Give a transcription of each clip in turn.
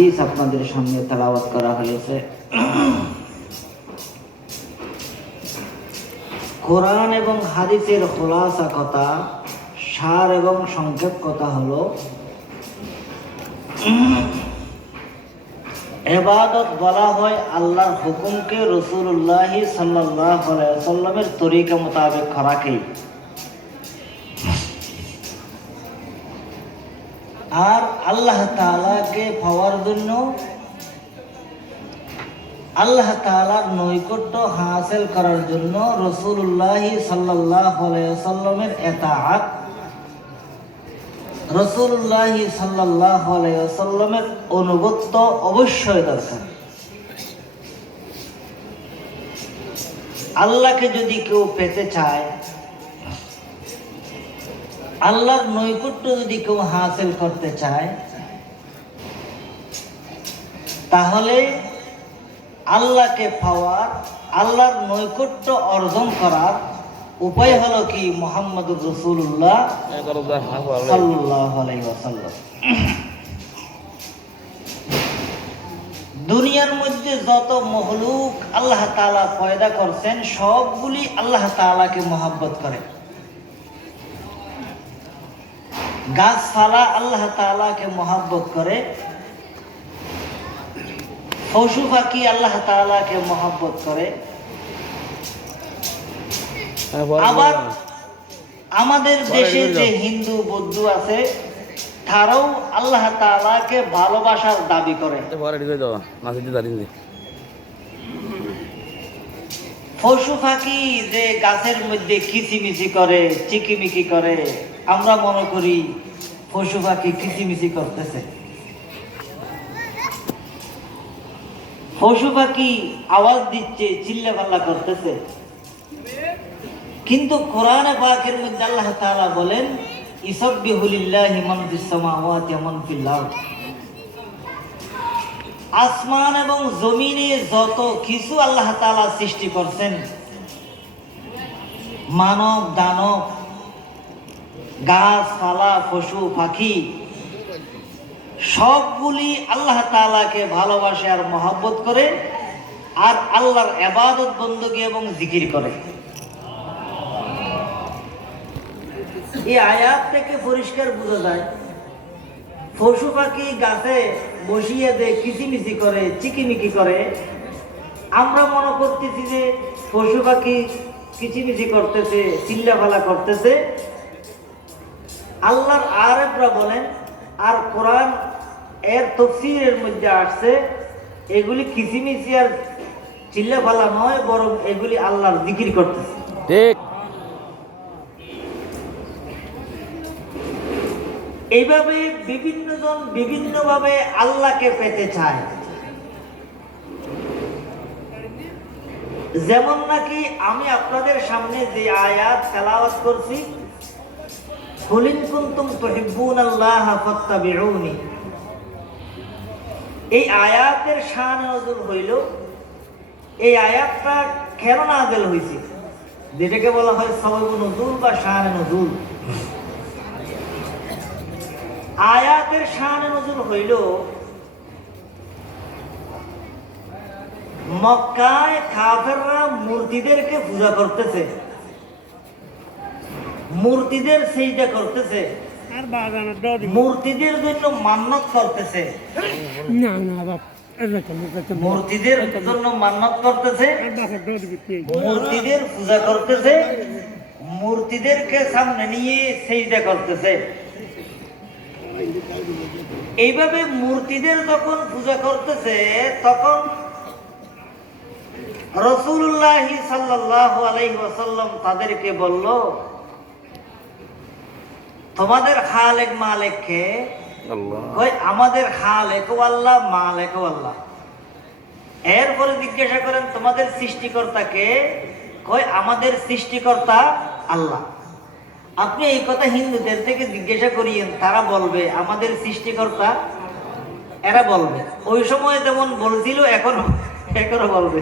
হাদিস আপনাদের সামনে তেলাওয়াত করা হয়েছে। কোরআন এবং হাদিসের খোলাসা কথা, সার এবং সংক্ষেপ কথা হলো, ইবাদত বলা হয় আল্লাহর হুকুমকে রাসূলুল্লাহ সাল্লাল্লাহু আলাইহি ওয়াসাল্লামের তরিকা মোতাবেক করাকেই। আর আল্লাহ তাআলাকে পাওয়ার জন্য, আল্লাহ তাআলার নৈকট্য হাসিল করার জন্য রাসূলুল্লাহ সাল্লাল্লাহু আলাইহি ওয়াসাল্লামের ইতাআত, রাসূলুল্লাহ সাল্লাল্লাহু আলাইহি ওয়াসাল্লামের অনুগত্য অবশ্যই দরকার। আল্লাহকে যদি কেউ পেতে চায়, আল্লাহর নৈকট্য যদি কেউ হাসিল করতে চায়, তাহলে আল্লাহকে পাওয়ার, আল্লাহর নৈকট্য অর্জন করার উপায় হলো কি? মুহাম্মদুর রাসূলুল্লাহ সাল্লাল্লাহু আলাইহি ওয়াসাল্লাম। দুনিয়ার মধ্যে যত মখলুক আল্লাহ তাআলা পয়দা করছেন, সবগুলি আল্লাহ তাআলাকে মহব্বত করে। গাছপালা আল্লাহ তাআলাকে মহব্বত করে, পশু পাখি আল্লাহ তাআলাকে মহব্বত করে। আবার আমাদের দেশে যে হিন্দু বৌদ্ধ আছে, তারাও আল্লাহ তাআলাকে ভালোবাসার দাবি করে। পশু পাখি যে গাছের মধ্যে কিচিমিচি করে, চিকিমিকি করে, আমরা মনে করি পশু পাখি কিচিমিচি করতেছে। পশু পাখি আওয়াজ দিচ্ছে, চিল্লাপাল্লা করতেছে। কিন্তু কোরআনে পাকের মধ্যে আল্লাহ তাআলা বলেন, ইসাব্বিহু লিল্লাহি মান ফিস সামাওয়াতি ওয়া মান ফিল আরদ। আসমান এবং জমিনে যত কিছু আল্লাহ তাআলা সৃষ্টি করছেন, মানব দানব, গাছপালা, পশু পাখি, সবগুলি আল্লাহ তাআলাকে ভালোবাসে আর মহব্বত করে, আর আল্লাহর ইবাদত বندگی এবং জিকির করে। এই আয়াত থেকে পরিষ্কার বোঝা যায়, পশু পাখি গাছে বসিয়ে দেয়, কিচিমিচি করে, চিকিমিকি করে। আমরা মনে করতেছি যে পশু পাখি কিচিমিচি করতেছে, চিল্লাফালা করতেছে। আল্লাহর আরেফরা বলেন, আর কোরআন এর তাফসীরের মধ্যে আসছে, এগুলি কিচিমিচি আর চিল্লাফালা নয়, বরং এগুলি আল্লাহর জিকির করতেছে। ঠিক। এইভাবে বিভিন্ন জন বিভিন্নভাবে আল্লাহকে পেতে চায়। যেমন নাকি আমি আপনাদের সামনে যে আয়াত তেলাওয়াত করছি, কুল ইন কুনতুম তুহিব্বুনাল্লাহ ফাত্তাবিউনি, এই আয়াতের শান নজুল হইল, এই আয়াতটা কেন নাযিল হয়েছে, যেটাকে বলা হয় সবাবুন নুজুল বা শান নজুল। আয়াতের শান নজুল হইল, মক্কায় কাফেররা মূর্তিদেরকে পূজা করতেছে, মূর্তিদের সিজদা করতেছে, মূর্তিদের জন্য মান্নত করতেছে, মূর্তিদের জন্য মান্নত করতেছে, মূর্তিদের পূজা করতেছে, মূর্তিদেরকে সামনে নিয়ে সিজদা করতেছে। এইভাবে মূর্তিদের যখন পূজা করতেছে, তখন রাসূলুল্লাহ সাল্লাল্লাহু আলাইহি ওয়াসাল্লাম তাদেরকে বলল, তোমাদের খালেক মালিক কে? কই আমাদের খালেক আল্লাহ, মালিক আল্লাহ। এরপরে জিজ্ঞাসা করেন, তোমাদের সৃষ্টিকর্তা কে? কই আমাদের সৃষ্টিকর্তা আল্লাহ। আপনি এই কথা হিন্দুদের থেকে জিজ্ঞাসা করিয়েন, তারা বলবে আমাদের সৃষ্টিকর্তা, এরা বলবে। ওই সময় যেমন বলছিল এখনো বলবে।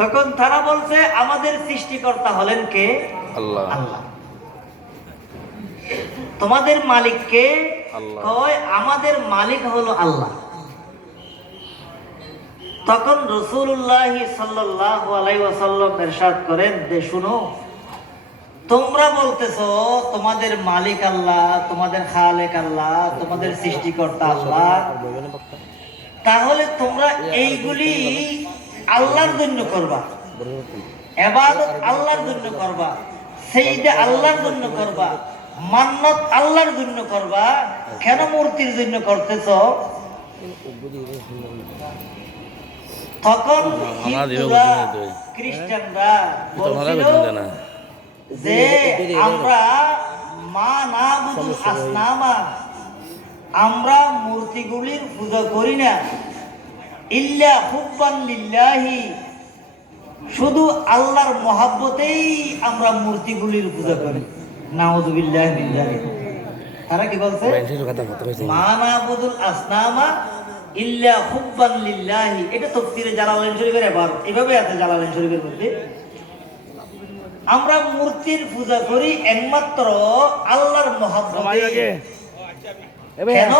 তখন তারা বলছে আমাদের সৃষ্টিকর্তা হলেন কে? আল্লাহ। আল্লাহ। তোমাদের মালিক কে? কয় আমাদের মালিক হলো আল্লাহ। তখন রাসূলুল্লাহ সাল্লাল্লাহু আলাইহি ওয়াসাল্লাম ইরশাদ করেন যে শুনো, তোমরা বলতেছো তোমাদের মালিক আল্লাহ, তোমাদের খালেক আল্লাহ, তোমাদের সৃষ্টিকর্তা আল্লাহ, তাহলে তোমরা এইগুলি আল্লাহর জন্য করবা, ইবাদত আল্লাহর জন্য করবা, সিজদা আল্লাহর জন্য করবা, মান্নত আল্লাহর জন্য করবা, কেন মূর্তির জন্য করতেছো? তখন খ্রিস্টানরা বলছিল যে আমরা মা না বুঝুল আসনামা, আমরা মূর্তিগুলির পূজা করি না, ইল্লা হুব্বান লিল্লাহি, শুধু আল্লাহর মহাব্বতেই আমরা মূর্তিগুলির পূজা করি। নাউযুবিল্লাহি মিন যালিক। তারা কি বলছে? মা না বুঝুল আসনামা ইল্লা হুব্বান লিল্লাহি। এটা তাফসীরে জালালাইন শরীফের এভাবে আছে। জালালাইন শরীফের মধ্যে আমরা মূর্তির পূজা করি একমাত্র আল্লাহর মহব্বতে। কেন?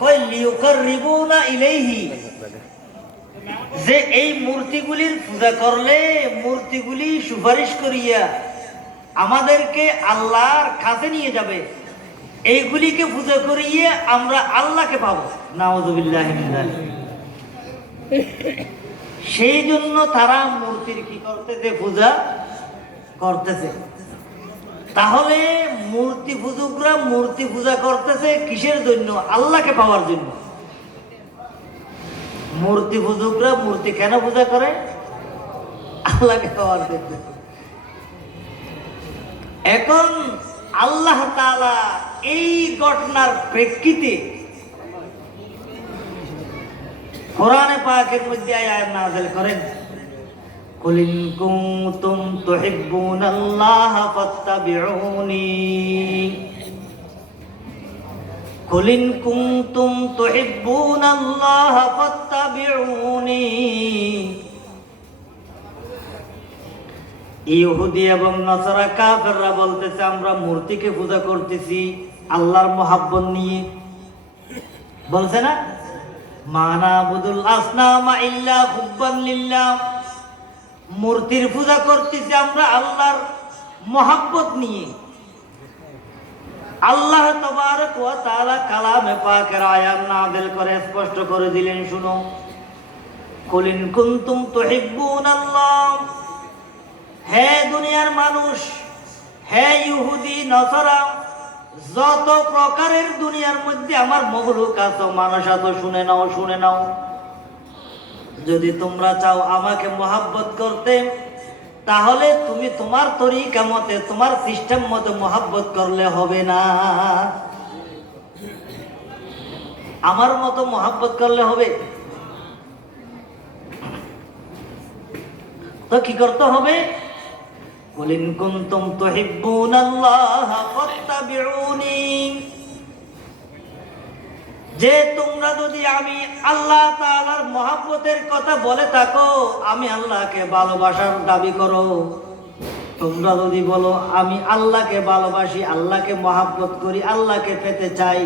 কই লিয়ুকাররিবুনা ইলাইহি, যে এই মূর্তিগুলির পূজা করলে মূর্তিগুলি সুপারিশ করিয়া আমাদেরকে আল্লাহর কাছে নিয়ে যাবে, এইগুলিকে পূজা করিয়ে আমরা আল্লাহকে পাবো। নাউযুবিল্লাহি মিন যালিক। সেই জন্য তারা মূর্তির কি করতেছে? পূজা করতেছে। তাহলে মূর্তি পূজকরা মূর্তি পূজা করতেছে কিসের জন্য? আল্লাহকে পাওয়ার জন্য। মূর্তি পূজকরা মূর্তি কেন পূজা করে? আল্লাহকে পাওয়ার জন্য। এখন আল্লাহ তাআলা এই ঘটনার প্রেক্ষিতে কোরআনে পাকের মধ্যে আয়াত নাযিল করেন, কুল ইন কুনতুম তুহিব্বুনাল্লাহা ফাত্তাবিউনি, কুল ইন কুনতুম তুহিব্বুনাল্লাহা ফাত্তাবিউনি। ইহুদি এবং নাসারা কাফেররা বলতেছে আমরা মূর্তিকে পূজা করতেছি আল্লাহর মহাব্বত নিয়ে। বলছে না, মা নাবুদুল আসনামা ইল্লা হুব্বান লিল্লাহ, মূর্তির পূজা করতেছি আমরা আল্লাহর মহাব্বত নিয়ে। আল্লাহ তাবারক ওয়া তাআলা কালামে পাকের আয়াত নাযিল করে স্পষ্ট করে দিলেন, শুনো, কুল ইন কুনতুম তুহিব্বুনাল্লাহ, হে দুনিয়ার মানুষ, হে ইহুদি নাসারা, যত প্রকারের দুনিয়ার মধ্যে আমার মখলুক আছে, মানুষ আছে, শুনে নাও, শুনে নাও। যদি তোমরা চাও আমাকে মহাব্বত করতে, তাহলে তুমি তোমার তরিকা মতে, তোমার সিস্টেম মতে মহাব্বত করলে হবে না। আমার মতো মহাব্বত করলে হবে? তো কি করতে হবে? কুল ইন কুনতুম তুহিব্বুনাল্লাহা ফাত্তাবিউনি, যে তোমরা যদি আমি আল্লাহ তাআলার মহব্বতের কথা বলে থাকো, আমি আল্লাহকে ভালোবাসার দাবি করো, তোমরা যদি বলো আমি আল্লাহকে ভালোবাসি, আল্লাহকে মহব্বত করি, আল্লাহকে পেতে চাই,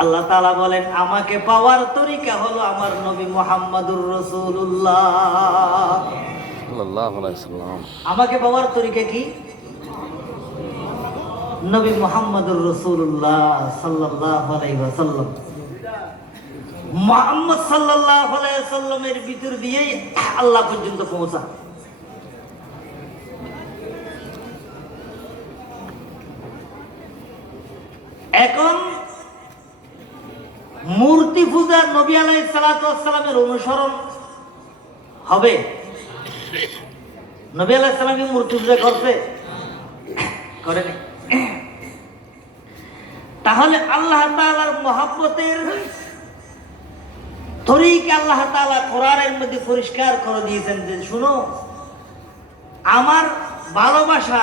আল্লাহ তাআলা বলেন আমাকে পাওয়ার তরিকা হলো আমার নবী মুহাম্মদুর রাসূলুল্লাহ সাল্লাল্লাহু আলাইহি ওয়াসাল্লাম। আমাকে পাওয়ার তরিকা কি? নবী মুহাম্মদুর রাসূলুল্লাহ সাল্লাল্লাহু আলাইহি ওয়াসাল্লাম। মুহাম্মদ সাল্লাল্লাহু আলাইহি ওয়াসাল্লামের ভিতর দিয়েই আল্লাহ পর্যন্ত পৌঁছা। এখন মূর্তি পূজা নবী আলাইহিস সালাতু ওয়াস সালামের অনুসরণ হবে? নবী আলাইহিস সালাম কি মূর্তি পূজা করতে? করেনি। তাহলে আল্লাহ তাআলার মহব্বতের তরিকা আল্লাহ তাআলা কোরআনের মধ্যে পরিষ্কার করে দিয়েছেন যে শুনো, আমার ভালোবাসা,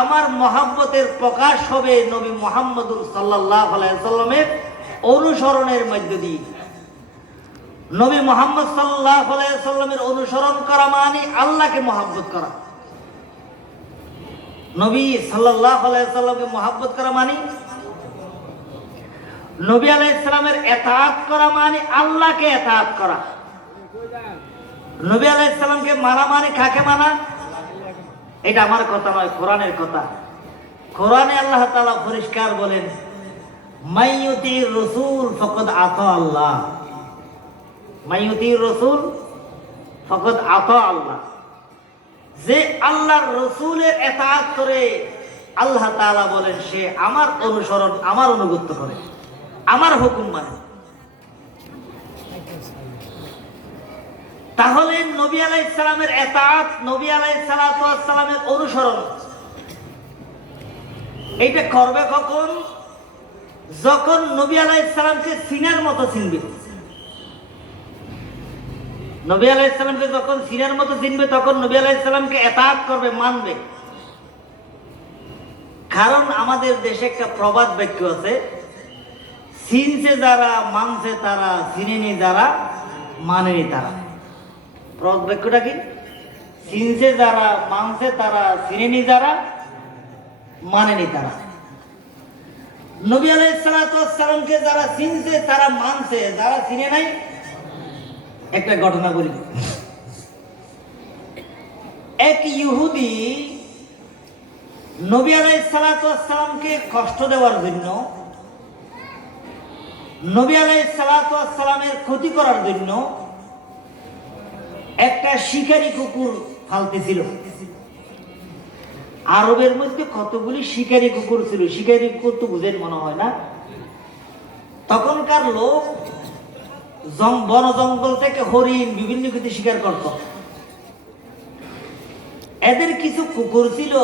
আমার মহব্বতের প্রকাশ হবে নবী মুহাম্মদুর সাল্লাল্লাহু আলাইহি ওয়াসাল্লামের অনুসরণের মধ্য দিয়ে। নবী মুহাম্মদ সাল্লাল্লাহু আলাইহি ওয়াসাল্লামের অনুসরণ করা মানে আল্লাহকে মহব্বত করা। নবী সাল্লাল্লাহু আলাইহি ওয়াসাল্লামকে মহব্বত করা মানে নবী আলাইহিস সালামের ইতাআত করা মানে আল্লাহকে ইতাআত করা। নবী আলাইহিস সালামকে মানা মানে কাকে মানা? এটা আমার কথা নয়, কোরআনের কথা। কোরআনে আল্লাহ তাআলা পরিষ্কার বলেন, মাইয়ুতির রাসূল ফাকাদ আতা আল্লাহ, মাইয়ুতির রাসূল ফাকাদ আতা আল্লাহ। যে আল্লাহর রাসূলের ইতাআত করে, আল্লাহ তাআলা বলেন সে আমার অনুসরণ, আমার অনুগত্য করে, আমার হুকুম মানে। তাহলে নবী আলাইহিস সালামের ইতাআত, নবী আলাইহিস সালাতু ওয়াস সালামের অনুসরণ, এইটা করবে কখন? যখন নবী আলাইহিস সালামকে সিনার মতো চিনবে। নবী আলাইহিস সালামকে যখন সিনার মতো চিনবে, তখন নবী আলাইহিস সালামকে ইতাআত করবে, মানবে। কারণ আমাদের দেশে একটা প্রবাদ বাক্য আছে, চিনছে যারা মানছে তারা, চিনেনি যারা মানেনি তারা। প্রবাদ বাক্যটা কি? চিনছে যারা মানছে তারা, চিনেনি যারা মানেনি তারা। নবী আলাইহিস সালাতু ওয়াস সালামকে যারা চিনছে তারা মানছে, যারা চিনে নাই। একটা ঘটনা বলি। এক ইহুদি নবী আলাইহিস সালাতু ওয়াস সালামকে কষ্ট দেওয়ার জন্য, নবী আলাইহিস সালাতু ওয়াস সালামের ক্ষতি করার জন্য একটা শিকারী কুকুর পালতেছিল। আরবের মধ্যে কতগুলি শিকারী কুকুর ছিল। শিকারী কুকুর তো বুঝেন মনে হয় না? তখনকার লোক বন জঙ্গল থেকে হরিণ, বিভিন্ন কিছু শিকার করত। এদের কিছু কুকুর ছিল,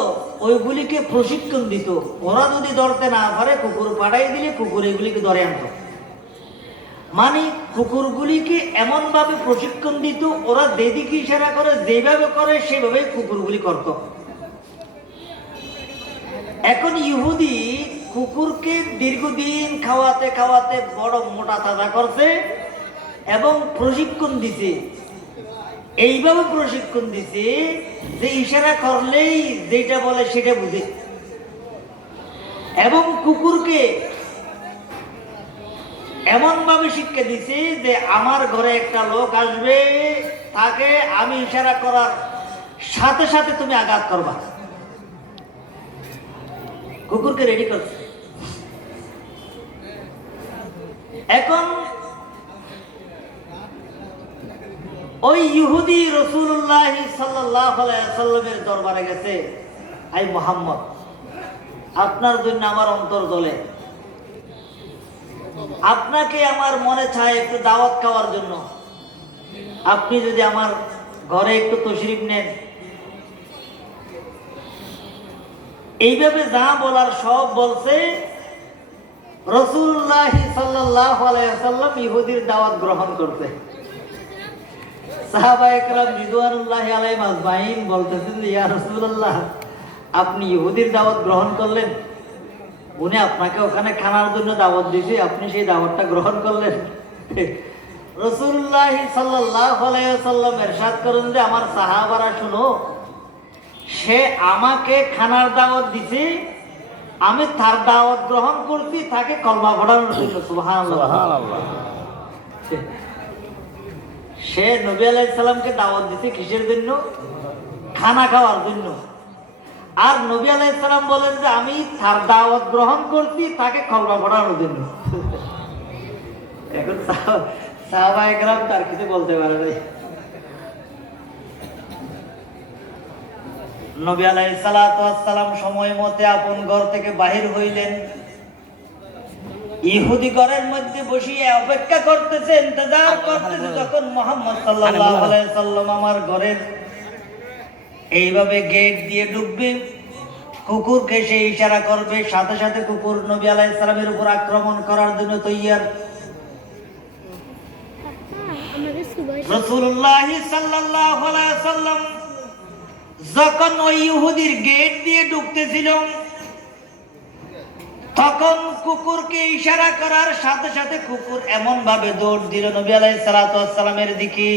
ওইগুলিকে প্রশিক্ষণ দিত। ওরা যদি ধরতে না পারে, কুকুর পাঠাই দিলে কুকুর এগুলিকে ধরে আনত। মানে কুকুরগুলিকে এমন ভাবে প্রশিক্ষণ দিত, ওরা যেদিকে ইশারা করে, যেভাবে করে সেভাবে কুকুরগুলি করত। এখন ইহুদি কুকুরকে দীর্ঘদিন খাওয়াতে খাওয়াতে বড় মোটা তাজা করছে এবং প্রশিক্ষণ দিছে। এইভাবে প্রশিক্ষণ দিছে যে ইশারা করলেই যেটা বলে সেটা বুঝে। এবং কুকুরকে এমন ভাবে শিক্ষা দিছে যে আমার ঘরে একটা লোক আসবে, তাকে আমি ইশারা করার সাথে সাথে তুমি আঘাত করবা। কুকুরকে রেডি করছে। এখন ওই ইহুদি রাসূলুল্লাহ সাল্লাল্লাহু আলাইহি ওয়াসাল্লামের দরবারে গেছে, আই মুহাম্মদ, আপনার জন্য আমার অন্তর জ্বলে, আপনাকে আমার মনে চায় একটু দাওয়াত খাওয়ার জন্য। আপনি যদি আমার ঘরে একটু তশরিফ নেন। এইভাবে যা বলার সব বলছে। রাসূলুল্লাহ সাল্লাল্লাহু আলাইহি ওয়াসাল্লাম ইহুদির দাওয়াত গ্রহণ করতে। সাহাবায়ে কেরাম রিদওয়ানুল্লাহি আলাইহিম আজমাইন বলতেছেন, ইয়া রাসূলুল্লাহ, আপনি ইহুদির দাওয়াত গ্রহণ করলেন, উনি আপনাকে ওখানে খানার জন্য দাওয়াত দিয়েছে, আপনি সেই দাওয়াতটা গ্রহণ করলেন। রাসূলুল্লাহ সাল্লাল্লাহু আলাইহি ওয়াসাল্লাম ইরশাদ করেন যে, আমার সাহাবারা শুনো, সে আমাকে খানার দাওয়াত দিছে, আমি তার দাওয়াত গ্রহণ করছি তাকে কলমা পড়ানোর জন্য। সুবহানাল্লাহ। সে নবী আলাইহিস সালামকে দাওয়াত দিছে কিসের জন্য? খানা খাওয়ার জন্য। আর নবী আলাইহিস সালাম বলেন যে আমি তার দাওয়াত গ্রহণ করছি তাকে কলমা পড়ানোর জন্য। এখন সাহাবায়ে কেরাম তার কিছু বলতে পারে না। নবী আলাইহিস সালাতু ওয়াস সালাম সময় মতে আপন ঘর থেকে বাহির হইলেন। ইহুদি ঘরের মধ্যে বসিয়ে অপেক্ষা করতেছে, ইন্তজার করতেছে যখন মুহাম্মদ সাল্লাল্লাহু আলাইহি সাল্লাম আমার ঘরের এইভাবে গেট দিয়ে ঢুকবে, কুকুরকে সে ইশারা করবে, সাথে সাথে কুকুর নবী আলাইহিস সালামের উপর আক্রমণ করার জন্য তৈয়ার। রাসূলুল্লাহ সাল্লাল্লাহু আলাইহি সাল্লাম যখন ওই ইহুদির গেট দিয়ে ঢুকতেছিল, তখন কুকুরকে ইশারা করার সাথে সাথে কুকুর এমন ভাবে দৌড় দিল নবী আলাইহিস সালাতু ওয়াস সালামের দিকে,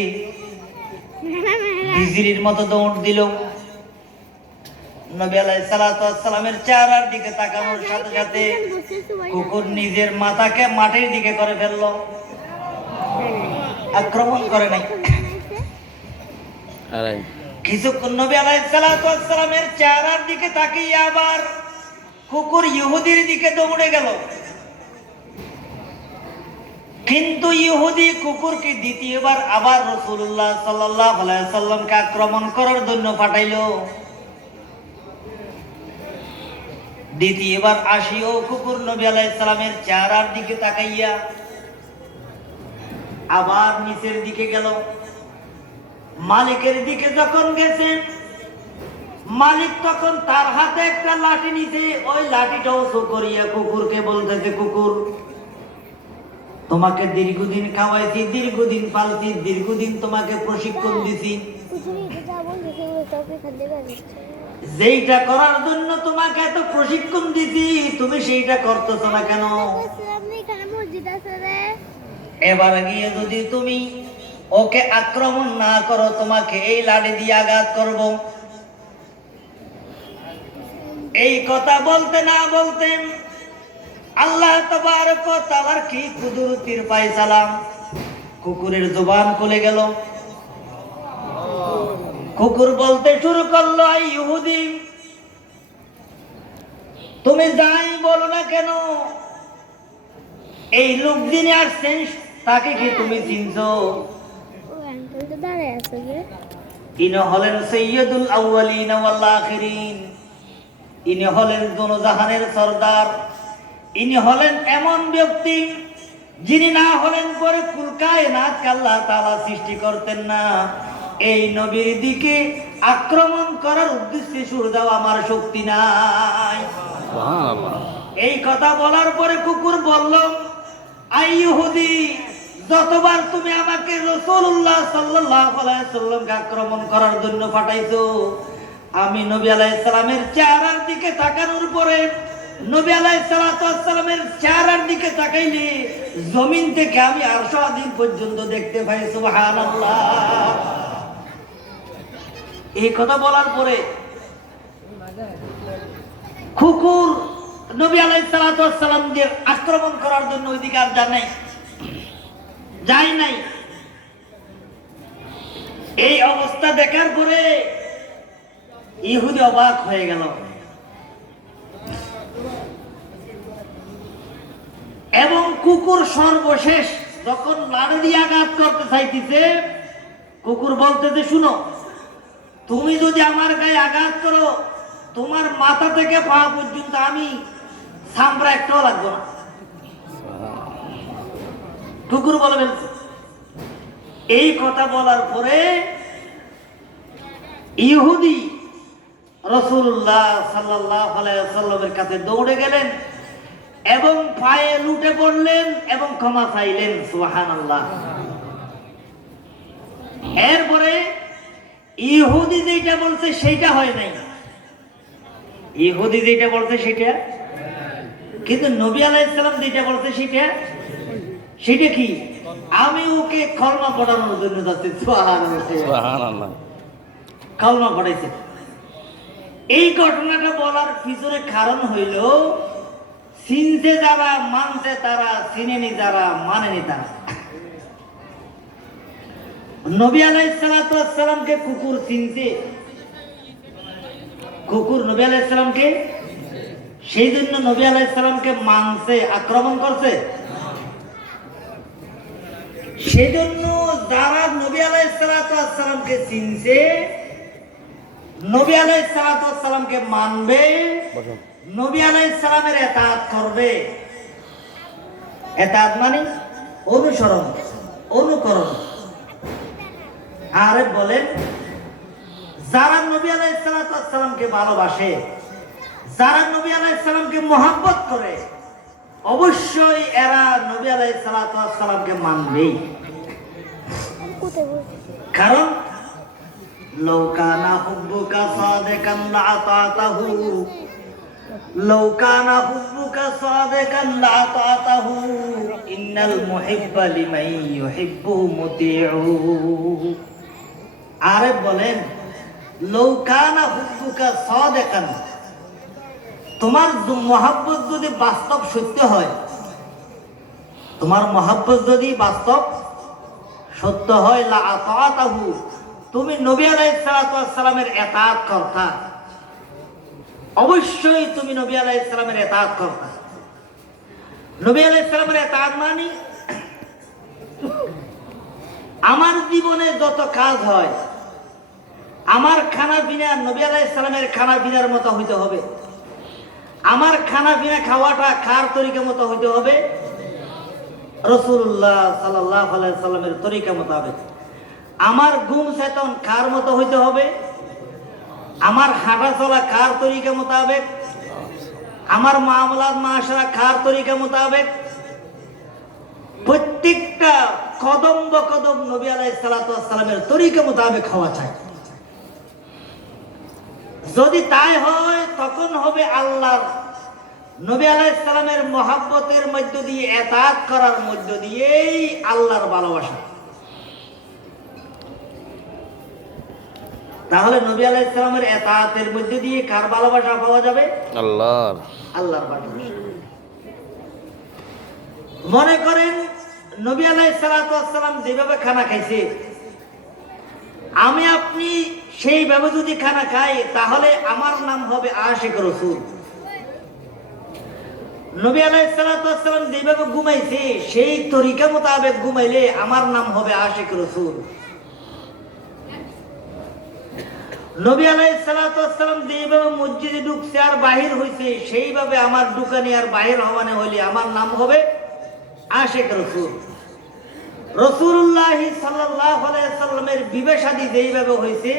বিজলির মতো দৌড় দিল। নবী আলাইহিস সালাতু ওয়াস সালামের চেহারার দিকে তাকানোর সাথে সাথে কুকুর নিজের মাথাকে মাটির দিকে করে ফেললো, আক্রমণ করে নাই। কিছুক্ষণ নবী আলাইহিস সালাতু ওয়াস সালামের চেহারার দিকে তাকিয়ে আবার কুকুর ইহুদির দিকে দৌড়ে গেল, কিন্তু ইহুদি কুকুরকে দ্বিতীয়বার আবার রাসূলুল্লাহ সাল্লাল্লাহু আলাইহি সাল্লামকে আক্রমণ করার জন্য পাঠাইলো। দ্বিতীয়বার আসিও কুকুর নবী আলাইহিস সালামের চেহারার দিকে তাকাইয়া আবার নিচের দিকে গেল। মালিকের দিকে যখন গেছেন, মালিক তখন তার হাতে একটা লাঠি নিছে, ওই লাঠিটাও শো করিয়া কুকুরকে বলতেছে, কুকুর তোমাকে দীর্ঘদিন খাওয়াইছি, দীর্ঘদিন পালছি, দীর্ঘদিন তোমাকে প্রশিক্ষণ দিছি, যেইটা করার জন্য তোমাকে এত প্রশিক্ষণ দিছি তুমি সেইটা করতেছ না কেন? এবার গিয়ে যদি তুমি ওকে আক্রমণ না করো, তোমাকে এই লাঠি দিয়ে আঘাত করব। এই কথা বলতে না বলতেন আল্লাহ তাবারক ওয়া তাআলার কি কুদরতির ফয়সালা, কুকুরের জবান খুলে গেল। কুকুর বলতে শুরু করলো, আই ইহুদি, তুমি যাই বলো না কেন, এই লোক যিনি আসছেন তাকে কি তুমি চিনছো? ইনি হলেন সাইয়্যিদুল আউয়ালিন ওয়াল আখিরিন, ইনি হলেন দুনিয়ার সরদার, ইনি হলেন এমন ব্যক্তি যিনি না হলেন পরে কুল কায়নাতকে আল্লাহ তাআলা সৃষ্টি করতেন না। এই নবীর দিকে আক্রমণ করার উদ্দেশ্যে সুর দেওয়া আমার শক্তি নাই। এই কথা বলার পরে কুকুর বলল, আই ইহুদি, যতবার তুমি আমাকে রাসূলুল্লাহ সাল্লাল্লাহু আলাইহি সাল্লামকে আক্রমণ করার জন্য পাঠাইছো, আমি নবী আলাইহিস সালামের চেহারার দিকে তাকানোর পরে, নবী আলাইহিস সালাতু ওয়াস সালামের চেহারার দিকে তাকাইলে জমিন থেকে আমি আরশ আযীম পর্যন্ত দেখতে পাই। সুবহানাল্লাহ। এই কথা বলার পরে কুকুর নবী আলাইহিস সালাতু ওয়াস সালামকে আক্রমণ করার জন্য ওইদিকে আর যায় নাই। এই অবস্থা দেখার পরে ইহুদি অবাক হয়ে গেল এবং কুকুর সর্বশেষ যখন লাঠি দিয়ে আঘাত করতে চাইতেছে, কুকুর বলতেছে, শুনো, তুমি যদি আমার গায়ে আঘাত করো, তোমার মাথা থেকে পা পর্যন্ত আমি চামড়া একটাও লাগবো না। কুকুর বলে ফেলছে। এই কথা বলার পরে ইহুদি রাসূলুল্লাহ সাল্লাল্লাহু আলাইহি ওয়াসাল্লামের কাছে দৌড়ে গেলেন এবং পায়ে লুটে পড়লেন এবং ক্ষমা চাইলেন। সুবহানাল্লাহ। এরপরে ইহুদি যেটা বলছে সেইটা হয় নাই, ইহুদি যেটা বলছে সেটা, কিন্তু নবী আলাইহিস সালাম যেটা বলছে সেটা কি? আমি ওকে কলমা পড়ানোর জন্য যাচ্ছি। সুবহানাল্লাহ। কলমা পড়াইছে। এই ঘটনাটা বলার পিছনে কারণ হইল, চিনতে যারা মানছে তারা, চিনেনি যারা মানেনি তারা। নবী আলাইহিস সালাতু ওয়াস সালামকে কুকুর চিনছে, কুকুর নবী আলাইহিস সালামকে, সেই জন্য নবী আলাইহিস সালামকে মানছে, আক্রমণ করছে। সেজন্য যারা নবী আলাইহিস সালাতু ওয়াস সালামকে চিনছে, নবী আলাইহিস সালাতু ওয়াস সালামকে মানবে, নবী আলাইহিস সালামের ইতাআত করবে। ইতাআত মানে অনুসরণ, অনুকরণ। আরে বলেন, যারা নবী আলাইহিস সালাতু ওয়াস সালামকে ভালোবাসে, যারা নবী আলাইহিস সালামকে মহব্বত করে, অবশ্যই এরা নবী আলাইহিস সালাতু ওয়াস সালামকে মানবেই। কারণ লাউ কানা হুব্বুকা সাদিকান লাআতাতাহু, লাউ কানা হুব্বুকা সাদিকান লাআতাতাহু, ইন্নাল মুহিব্বা লিমান ইউহিব্বু মুতিউ। আরে বলেন, লাউ কানা হুব্বুকা সাদিকান, তোমার মহব্বত যদি বাস্তব সত্য হয়, তোমার মহব্বত যদি বাস্তব সত্য হয়, লা আতাতাহু, তুমি নবী আলাইহিস সালাতু ওয়াস সালামের ইতাআত করতা, অবশ্যই তুমি নবী আলাইহিস সালামের ইতাআত করতা। নবী আলাইহিস সালামের ইতাআত মানে আমার জীবনে যত কাজ হয়, আমার খানা পিনা নবী আলাইহিস সালামের খানা পিনার মতো হইতে হবে, আমার খানা পিনা খাওয়াটা খার তরিকা মতো হইতে হবে রাসূলুল্লাহ সাল্লাল্লাহু আলাইহি সাল্লামের তরিকা মোতাবেক। আমার ঘুম চেতন কার মতো হইতে হবে, আমার হাঁটা চলা কার তরিকা মোতাবেক, আমার মামলাত মাশরা কার তরিকা মোতাবেক, প্রত্যেকটা কদম বকদম নবী আলাইহিস সালাতু ওয়াস সালামের তরিকা মোতাবেক হওয়া চাই। যদি তাই হয় তখন হবে আল্লাহর নবী আলাইহিস সালামের মহব্বতের মধ্য দিয়ে, ইতাআত করার মধ্য দিয়েই আল্লাহর ভালোবাসা। তাহলে নবী আলাইহিস সালামের ইতাআতের মধ্য দিয়ে কার ভালোবাসা পাওয়া যাবে? আল্লাহর ভালোবাসা। মনে করেন নবী আলাইহিস সালাতু ওয়াস সালাম যেভাবে খানা খাইছে, আমি আপনি সেইভাবে যদি খানা খাই, তাহলে আমার নাম হবে আশিক রাসূল। নবী আলাইহিস সালাতু ওয়াস সালাম যেভাবে ঘুমাইছে, সেই তরিকা মোতাবেক ঘুমাইলে আমার নাম হবে আশিক রাসূল। নবী আলাইহিস সালাতু ওয়াস সালাম যেভাবে মসজিদে ঢুকছে আর বাহির হইছে, সেইভাবে আমার ঢুকানি আর বাহির হওয়ানে হইলে আমার নাম হবে আশিক রাসূল। রাসূলুল্লাহ সাল্লাল্লাহু আলাইহি সাল্লামের বিবাহ শাদী যেইভাবে হইছে,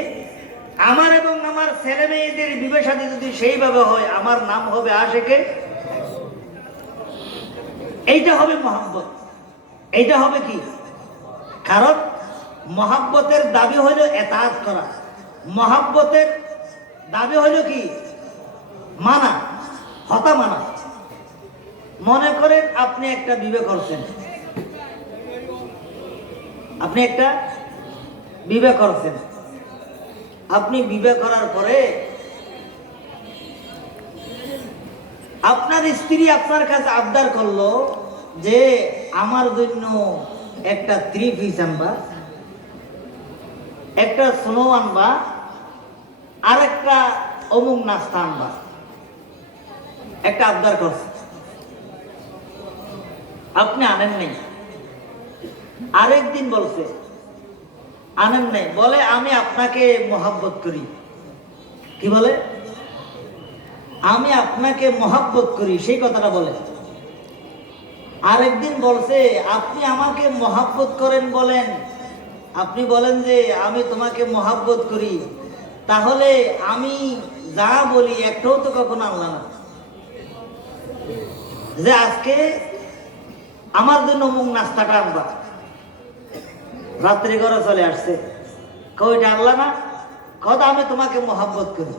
আমার এবং আমার ছেলে মেয়েদের বিবাহ শাদী যদি সেইভাবে হয়, আমার নাম হবে আশিকে। এইটা হবে মহব্বত। এইটা হবে কি? কারণ মহব্বতের দাবি হইল ইতাআত করা, মহব্বতের দাবি হইল কি? মানা, হতা মানা। মনে করেন আপনি একটা বিবাহ করছেন, আপনি একটা বিবাহ করছেন, আপনি বিবাহ করার পরে আপনার স্ত্রী আপনার কাছে আবদার করলো যে আমার জন্য একটা 3 পিস আনবা, একটা স্নো আনবা, আর একটা অমুক নাস্তা আনবা, একটা আবদার করছে, আপনি আনেন নাই। আরেকদিন বলছে আনেন নাই, বলে আমি আপনাকে মহব্বত করি। কি বলে? আমি আপনাকে মহব্বত করি, সেই কথাটা বলে। আরেকদিন বলছে আপনি আমাকে মহব্বত করেন, বলেন আপনি বলেন যে আমি তোমাকে মহব্বত করি, তাহলে আমি যা বলি একটাও তো কখনো আনলাম না, যে আজকে আমার জন্য মুখ নাস্তাটা আনবা। রাত্রি ঘরে চলে আসছে, কইটা আনলা না, কথা আমি তোমাকে মহব্বত করি।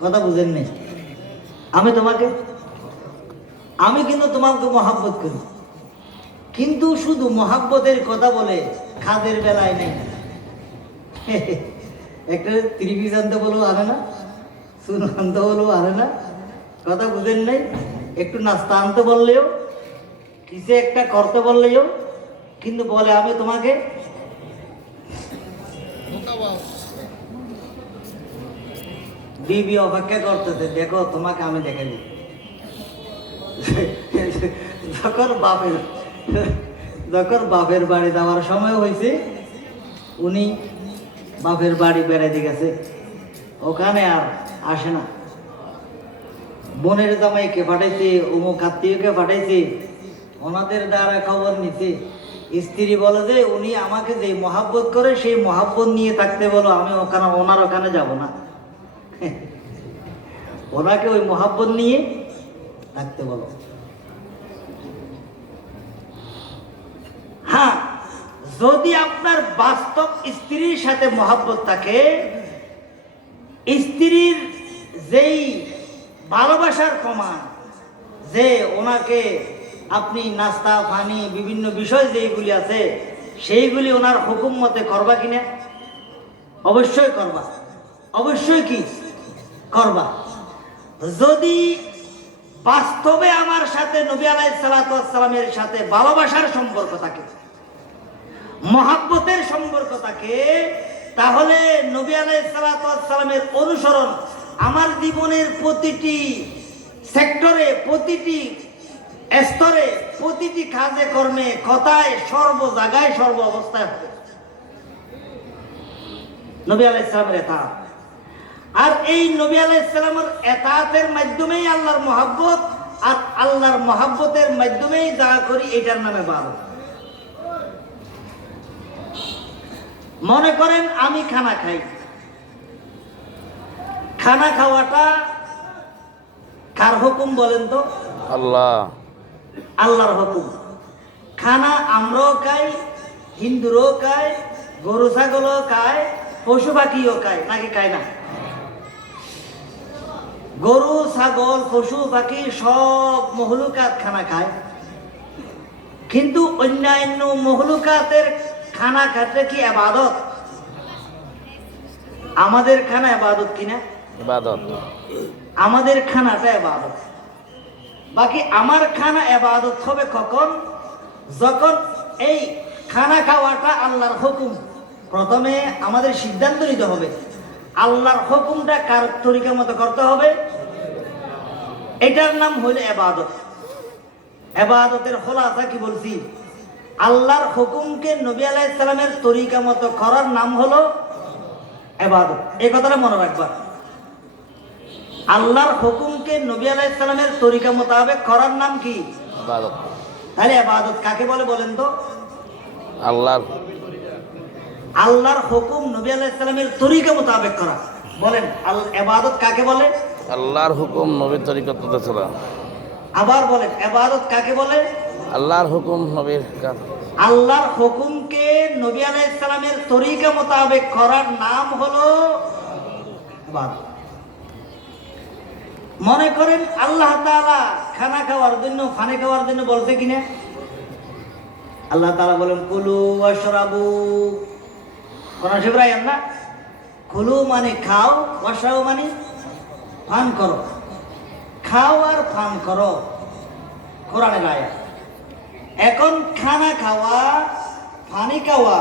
কথা বুঝেন নেই? আমি কিন্তু তোমাকে মহব্বত করি, কিন্তু শুধু মহব্বতের কথা বলে খাদের বেলায় নেই। একটা 3 পিস আনতে বলবো আনে না, শুন আনতে বলবো আনে না। কথা বুঝেন নাই? একটু নাস্তা আনতে বললেও, কিছু একটা করতে বললেও কিন্তু বলে আমি তোমাকে। বিবি অপেক্ষা করতেছে, দেখো তোমাকে আমি দেখাবো। যখন বাপের বাড়ি যাওয়ার সময় হয়েছে, উনি বাপের বাড়ি বেড়াইতে গেছে, ওখানে আর আসে না। বোনের জামাইকে পাঠাইছে, অমুক আত্মীয়কে পাঠাইছে, ওনাদের দ্বারা খবর নিছে। স্ত্রী বলে যে উনি আমাকে যে মহাব্বত করে, সেই মহাব্বত নিয়ে থাকতে বলো, আমি ওনার ওখানে যাব না। ওনাকে ওই মহাব্বত নিয়ে থাকতে বলো। হ্যাঁ, যদি আপনার বাস্তব স্ত্রীর সাথে মহাব্বত থাকে, স্ত্রীর যেই ভালোবাসার প্রমাণ, যে ওনাকে আপনি নাস্তা পানি বিভিন্ন বিষয় যেইগুলি আছে, সেইগুলি ওনার হুকুম মতে করবা কিনা? অবশ্যই করবা। অবশ্যই কি করবা। যদি বাস্তবে আমার সাথে নবী আলাইহিস সালাতু ওয়াস সালামের সাথে ভালোবাসার সম্পর্ক থাকে, মহাব্বতের সম্পর্ক থাকে, তাহলে নবী আলাইহিস সালাতু ওয়াস সালামের অনুসরণ আমার জীবনের প্রতিটি সেক্টরে, প্রতিটি স্তরে, প্রতিটি কাজে কর্মে, কথায়, সর্ব জায়গায়, সর্ব অবস্থায় হবে নবী আলাইহিস সালামের ইতাআত। আর এই নবী আলাইহিস সালামের ইতাআতের মাধ্যমেই আল্লাহর মহব্বত, আর আল্লাহর মহব্বতের মাধ্যমেই যা করি এটার নামে ইবাদত। মনে করেন আমি খানা খাই, খানা খাওয়াটা কার হুকুম বলেন তো? আল্লাহ, আল্লাহর হুকুম। খানা আমরাও খাই, হিন্দুরাও খায়, গরু ছাগলও খায়, পশু পাখিও খায়, নাকি খায় না? গরু ছাগল পশু পাখি সব মহলুকাত খানা খায়, কিন্তু অন্যান্য মহলুকাতের খানা খাতে কি ইবাদত? আমাদের খানা ইবাদত কিনা? ইবাদত। আমাদের খানাটা ইবাদত। বাকি আমার খানা ইবাদত হবে কখন? যখন এই খানা খাওয়াটা আল্লাহর হুকুম। প্রথমে আমাদের সিদ্ধান্ত নিতে হবে আল্লাহর হুকুমটা কার তরিকা মতো করতে হবে। এটার নাম হলো ইবাদত। ইবাদতের খোলাসা কি বলছি? আল্লাহর হুকুমকে নবী আলাইহিস সালামের তরিকা মতো করার নাম হলো ইবাদত। এই কথাটা মনে রাখবা। আল্লাহর হুকুমকে নবী আলাইহিস সালামের তরিকা মোতাবেক করার নাম কি? ইবাদত। তাহলে ইবাদত কাকে বলে বলেন তো? আল্লাহর হুকুম নবী আলাইহিস সালামের তরিকা মোতাবেক করা। বলেন ইবাদত কাকে বলে? আল্লাহর হুকুম নবীর তরিকা মতো চলা। আবার বলেন ইবাদত কাকে বলে? আল্লাহর হুকুম নবীর আল্লাহর হুকুমকে নবী আলাইহিস সালামের তরিকা মোতাবেক করার নাম হলো ইবাদত। মনে করেন আল্লাহ তাআলা খানা খাওয়ার জন্য, পানি খাওয়ার জন্য বলছে কিনা? আল্লাহ তাআলা বলেন কুলু ওয়াশরাবু। কোন শিবরাইন না? কুলু মানে খাও, ওয়াশরাবু মানে পান করো। খাও আর পান করো, কোরআনের আয়াত। এখন খানা খাওয়া, পানি খাওয়া,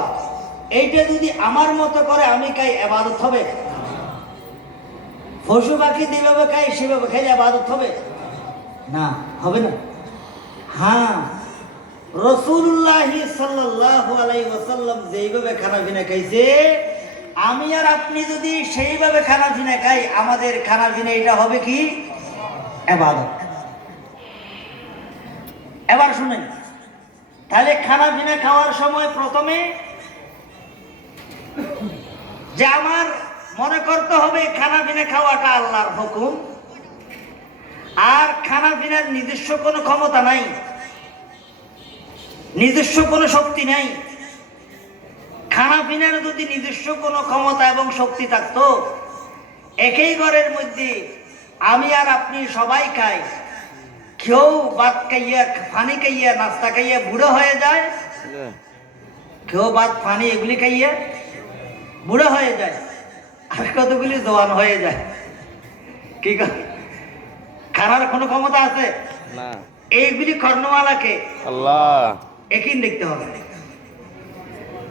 এইটা যদি আমার মতো করে আমি খাই, ইবাদত হবে? পশু পাখি যেভাবে খাই সেভাবে খাইলে ইবাদত হবে না? হবে না। হ্যাঁ, রাসূলুল্লাহ সাল্লাল্লাহু আলাইহি ওয়াসাল্লাম যেইভাবে খানা পিনা খাইছে, আমি আর আপনি যদি সেইভাবে খানা পিনা খাই, আমাদের খানা পিনা এটা হবে কি? ইবাদত। এবার শুনেন, তাহলে খানা পিনা খাওয়ার সময় প্রথমে যে আমার মনে করতে হবে খানা পিনা খাওয়াটা আল্লাহর হুকুম, আর খানা পিনার নিজস্ব কোনো ক্ষমতা নাই, নিজস্ব কোনো শক্তি নাই। খানা পিনার যদি নিজস্ব কোনো ক্ষমতা এবং শক্তি থাকতো, একই ঘরের মধ্যে আমি আর আপনি সবাই খাই, কেউ ভাত খাইয়া, পানি খাইয়া, নাস্তা খাইয়া বুড়ো হয়ে যায়, কেউ ভাত পানি এগুলি খাইয়া বুড়ো হয়ে যায়, আর কতগুলি জওয়ান হয়ে যায়। কি খানার কোনো ক্ষমতা আছে না? এইগুলি কর্ণওয়ালাকে আল্লাহ একই দেখতে হবে।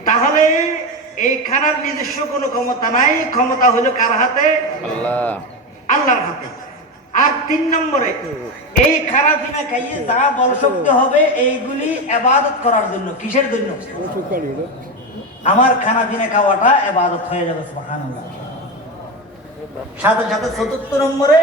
তাহলে এই খানার নিজস্ব কোনো ক্ষমতা নাই, ক্ষমতা হলো কার হাতে? আল্লাহ, আল্লাহর হাতে। আর 3 নম্বরে, এই খানা পিনা খাইয়ে যা বল শক্তি হবে এইগুলি ইবাদত করার জন্য। কিসের জন্য? আমার খানা পিনা খাওয়াটা ইবাদত হয়ে যাবে। সুবহানাল্লাহ। সাথে সাথে 4র্থ নম্বরে